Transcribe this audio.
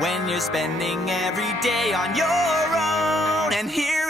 when you're spending every day on your own. And here